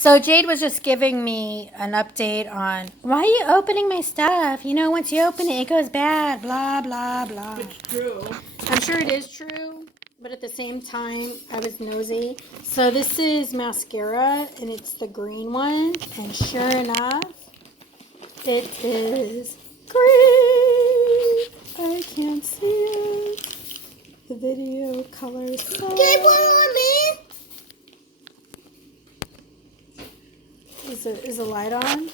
So Jade was just giving me an update on why are you opening my stuff? You know, once you open it, it goes bad. Blah, blah, blah. It's true. I'm sure it is true, but at the same time, I was nosy. So this is mascara, and it's the green one. And sure enough, it is green. I can't see it. The video color. So Get one on me. Is the light on?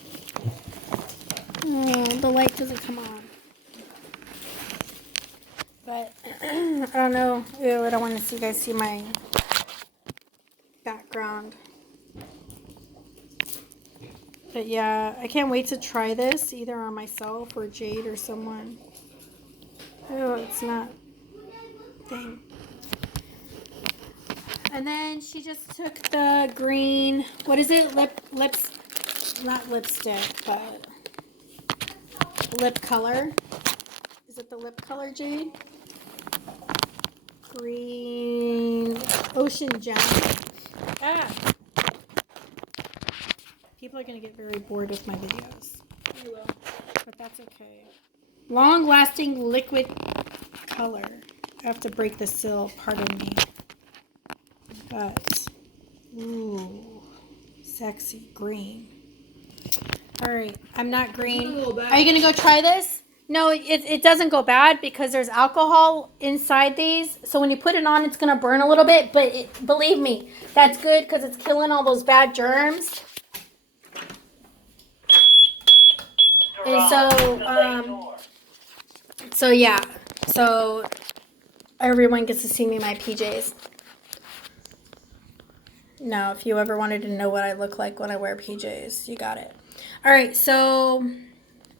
Oh, the light doesn't come on. But I don't know. Ew, I don't want to you guys see my background. But yeah, I can't wait to try this either on myself or Jade or someone. Oh, it's not. Dang. And then she just took the green, what is it? Lips, not lipstick, but lip color. Is it the lip color, Jade? Green Ocean Gem. Ah. People are going to get very bored with my videos. You will. But that's okay. Long-lasting liquid color. I have to break the seal, pardon me. But, ooh, sexy green. All right, I'm not green. Are you going to go try this? No, it doesn't go bad because there's alcohol inside these. So when you put it on, it's going to burn a little bit. But believe me, that's good because it's killing all those bad germs. And so yeah. So everyone gets to see me in my PJs. Now, if you ever wanted to know what I look like when I wear PJs, you got it. All right, so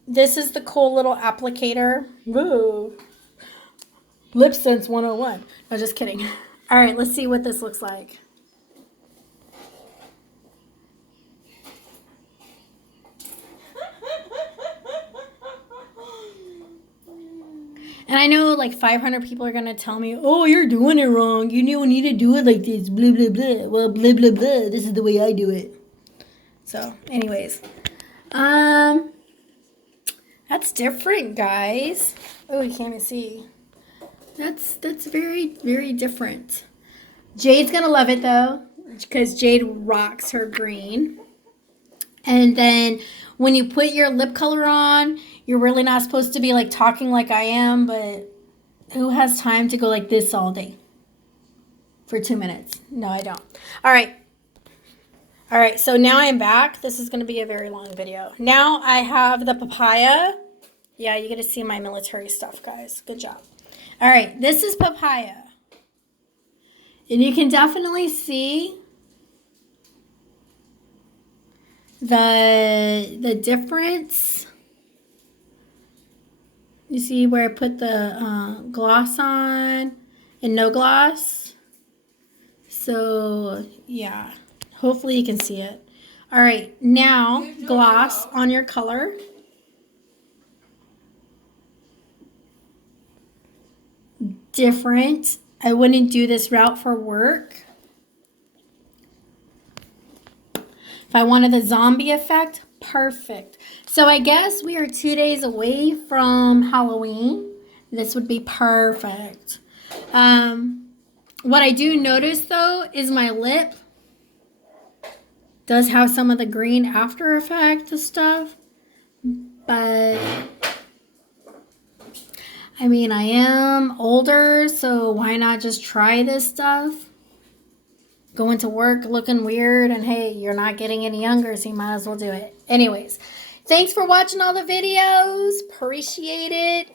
this is the cool little applicator. Woo. Lip Sense 101. No, just kidding. All right, let's see what this looks like. And I know like 500 people are going to tell me, oh, you're doing it wrong. You need to do it like this. Blah, blah, blah. Well, blah, blah, blah. This is the way I do it. So, anyways. That's different, guys. Oh, you can't even see. That's very, very different. Jade's going to love it, though, because Jade rocks her green. And then when you put your lip color on, you're really not supposed to be like talking like I am, but who has time to go like this all day for 2 minutes? No, I don't. All right, so now I'm back. This is going to be a very long video. Now I have the papaya. Yeah, you get to see my military stuff, guys. Good job. All right, this is papaya. And you can definitely see the difference. You see where I put the gloss on and no gloss? So, yeah. Hopefully you can see it. All right, now gloss on your color. Different. I wouldn't do this route for work. If I wanted the zombie effect, perfect. So I guess we are 2 days away from Halloween. This would be perfect. What I do notice, though, is my lip does have some of the green after effect stuff. But, I mean, I am older, so why not just try this stuff? Going to work looking weird, and hey, you're not getting any younger, so you might as well do it. Anyways, thanks for watching all the videos. Appreciate it.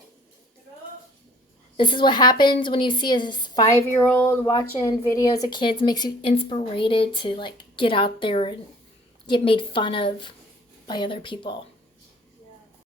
This is what happens when you see a 5-year-old watching videos of kids. Makes you inspired to like get out there and get made fun of by other people.